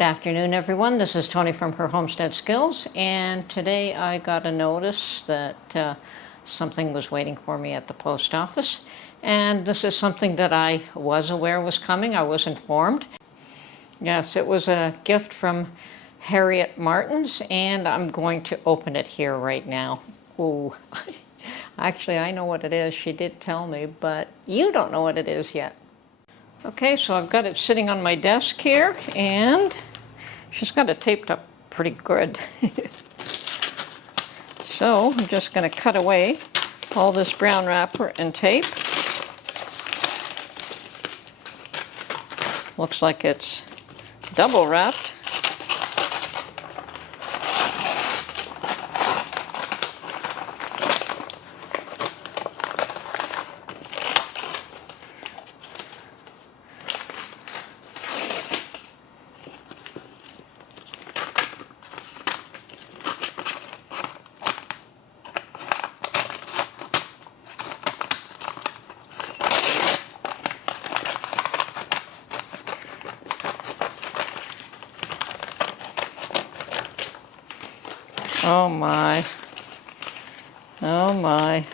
Good afternoon, everyone. This is Tony from Her Homestead Skills, and today I got a notice that something was waiting for me at the post office, and this is something that I was aware was coming. I was informed. Yes, it was a gift from Harriet Martins, and I'm going to open it here right now. Ooh, actually I know what it is. She did tell me, but you don't know what it is yet. Okay, so I've got it sitting on my desk here, and she's got it taped up pretty good. So I'm just going to cut away all this brown wrapper and tape. Looks like it's double wrapped. Oh my. Oh my.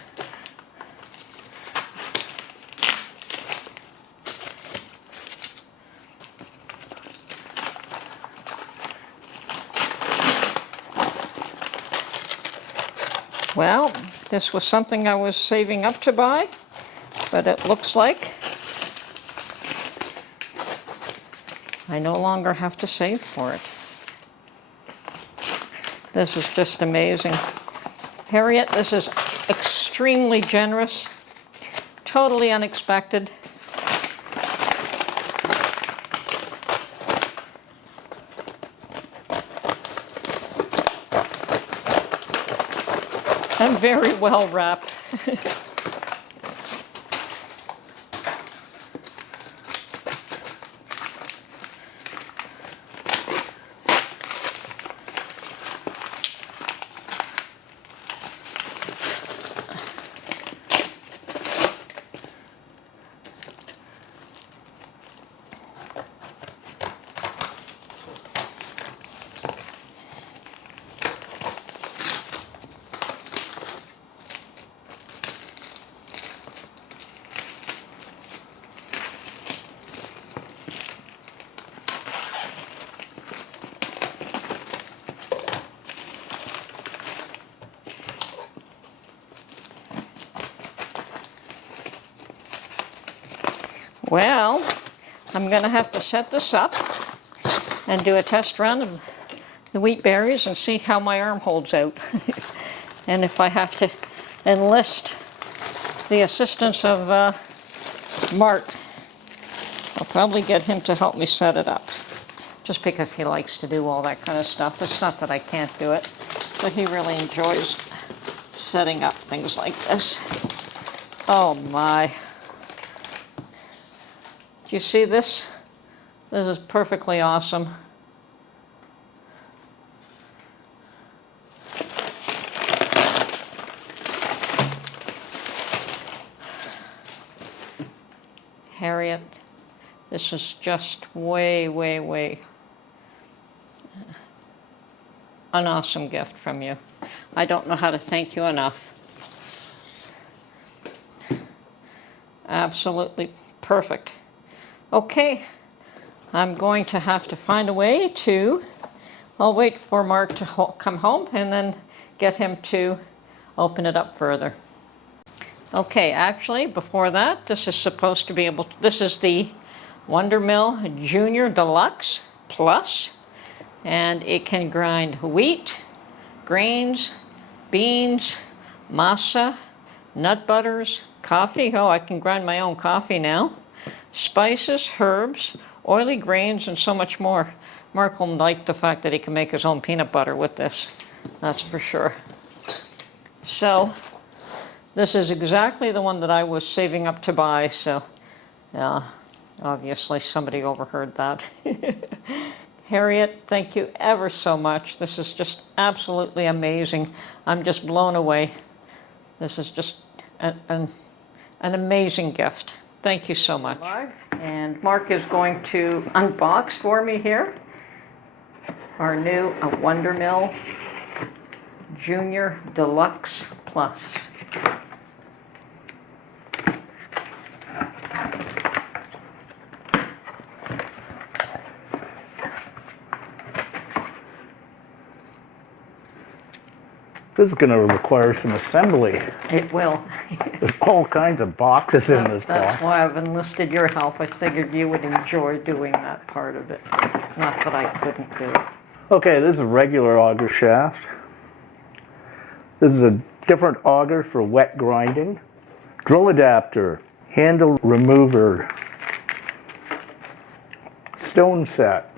Well, this was something I was saving up to buy, but it looks like I no longer have to save for it. This is just amazing. Harriet, this is extremely generous, totally unexpected. And very well wrapped. Well, I'm going to have to set this up and do a test run of the wheat berries and see how my arm holds out. And if I have to enlist the assistance of Mark, I'll probably get him to help me set it up. Just because he likes to do all that kind of stuff. It's not that I can't do it, but he really enjoys setting up things like this. Oh my. Do you see this? This is perfectly awesome. Harriet, this is just way, way, way an awesome gift from you. I don't know how to thank you enough. Absolutely perfect. Okay, I'm going to have to find a way to, I'll wait for Mark to come home and then get him to open it up further. Okay, actually, before that, this is supposed to be able to, this is the Wondermill Junior Deluxe Plus, and it can grind wheat, grains, beans, masa, nut butters, coffee. Oh, I can grind my own coffee now. Spices, herbs, oily grains, and so much more. Mark will like the fact that he can make his own peanut butter with this. That's for sure. So, this is exactly the one that I was saving up to buy, so obviously somebody overheard that. Harriet, thank you ever so much. This is just absolutely amazing. I'm just blown away. This is just an amazing gift. Thank you so much. And Mark is going to unbox for me here. our new Wondermill Junior Deluxe Plus. This is going to require some assembly. It will. There's all kinds of boxes in this That's box. why I've enlisted your help. I figured you would enjoy doing that part of it. Not that I couldn't do it. Okay, this is a regular auger shaft. This is a different auger for wet grinding. Drill adapter, handle remover, stone set.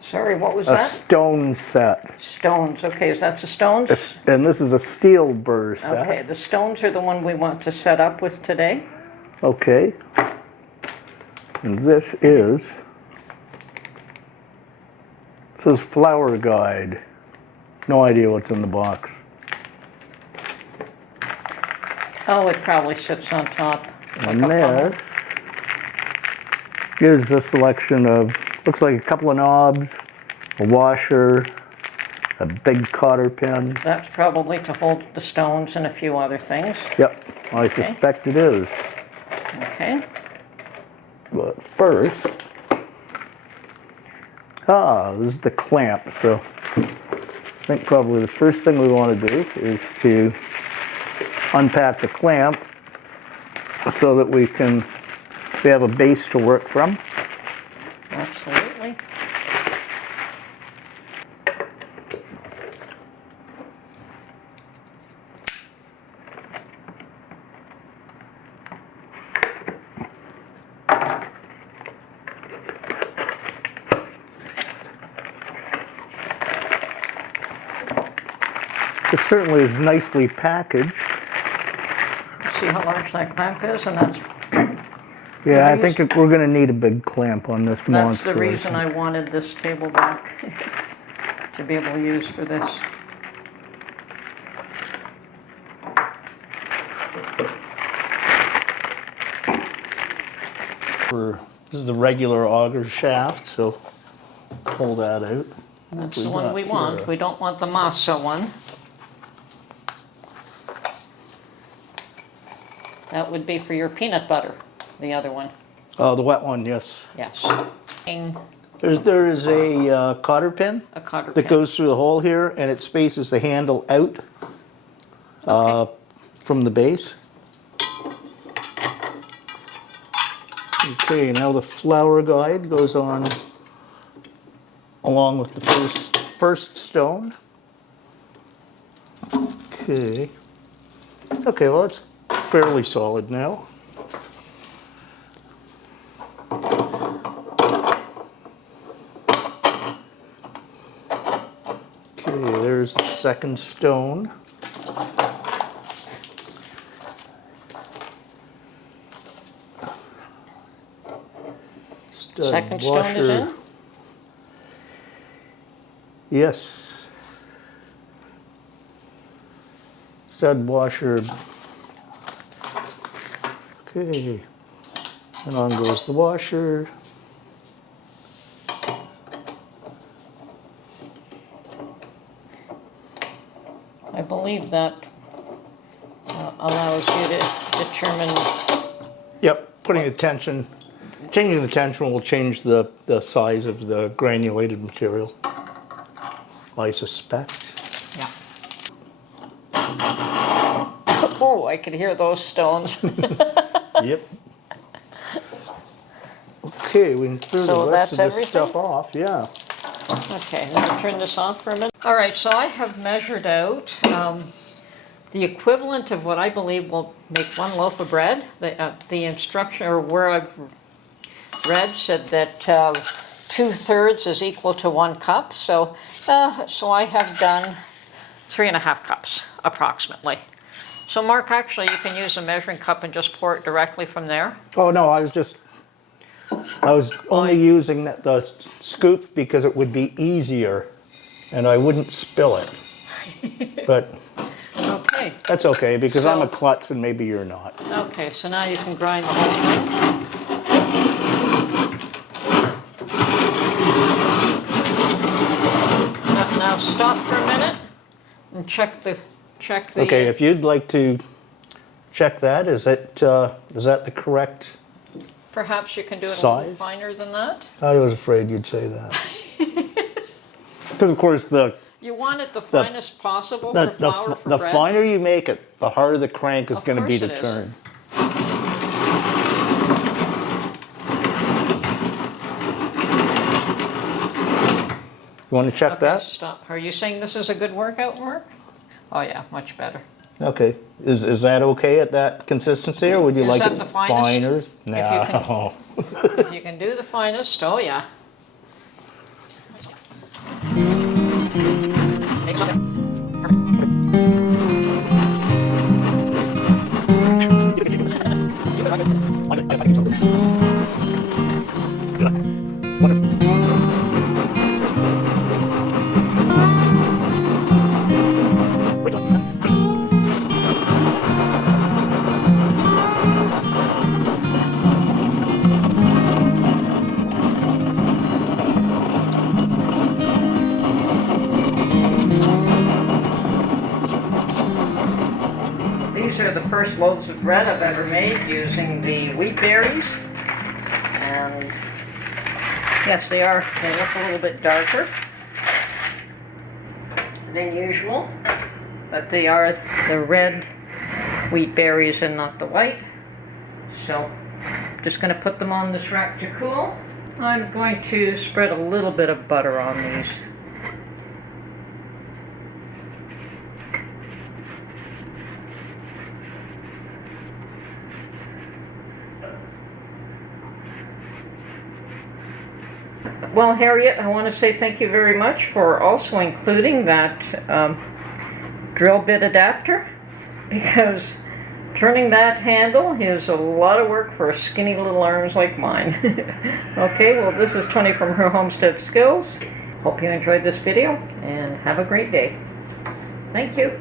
Sorry, what was A that? stone set. Stones. Okay, is that the stones? And this is a steel burr set. Okay, the stones are the one we want to set up with today. Okay. And this says flower guide. No idea what's in the box. Oh, it probably sits on top. Like And a there funnel. is a selection of, looks like a couple of knobs, a washer, a big cotter pin. That's probably to hold the stones and a few other things. Yep, I suspect it is. Okay. But first, this is the clamp. So I think probably the first thing we want to do is to unpack the clamp so that we have a base to work from. Absolutely. This certainly is nicely packaged. See how large that clamp is, and that's Yeah, I think we're going to need a big clamp on this that's monster. the reason I wanted this table back to be able to use for this. This is the regular auger shaft, so pull that out. That's the one we want. We don't want the masa one. That would be for your peanut butter, the other one. Oh, the wet one, yes. Yes. There is a cotter pin A cotter that pin. goes through the hole here, and it spaces the handle out from the base. Okay, now the flower guide goes on along with the first stone. Okay. Okay, well it's fairly solid now. Okay, there's the second stone. Second stone is in? Yes. Stud washer. Okay. And on goes the washer. I believe that allows you to determine. Yep, putting the tension, changing the tension will change the size of the granulated material, I suspect. Yeah. Oh, I can hear those stones. Yep. Okay, we can clear So the rest of that's this stuff off, yeah. Okay, let me turn this off for a minute. All right, so I have measured out the equivalent of what I believe will make one loaf of bread. The instruction, or where I've read, said that 2/3 is equal to 1 cup. So I have done 3.5 cups, approximately. So Mark, actually, you can use a measuring cup and just pour it directly from there. Oh, no, I was only using the scoop because it would be easier and I wouldn't spill it. But Okay. that's okay because I'm a So- klutz and maybe you're not. Okay, so now you can grind the whole thing. stop for a minute and check the Okay, if you'd like to check that, is that the correct? Perhaps you can do it a Size? little finer than that. I was afraid you'd say that. Because of course You want it the finest possible for flour for the bread. finer you make it, the harder the crank is Of going to be course to it is. turn. You want to check Okay, that? stop. Are you saying this is a good workout, Mark? Oh yeah, much better. Okay. Is that okay at that consistency, or would you Is like that it the finest? finer? If you No. If you can do the finest, oh yeah. These are the first loaves of bread I've ever made using the wheat berries. And yes, they look a little bit darker than usual, but they are the red wheat berries and not the white. So I'm just going to put them on this rack to cool. I'm going to spread a little bit of butter on these. Well, Harriet, I want to say thank you very much for also including that drill bit adapter, because turning that handle is a lot of work for skinny little arms like mine. Okay, well, this is Tony from her Homestead Skills. Hope you enjoyed this video and have a great day. Thank you.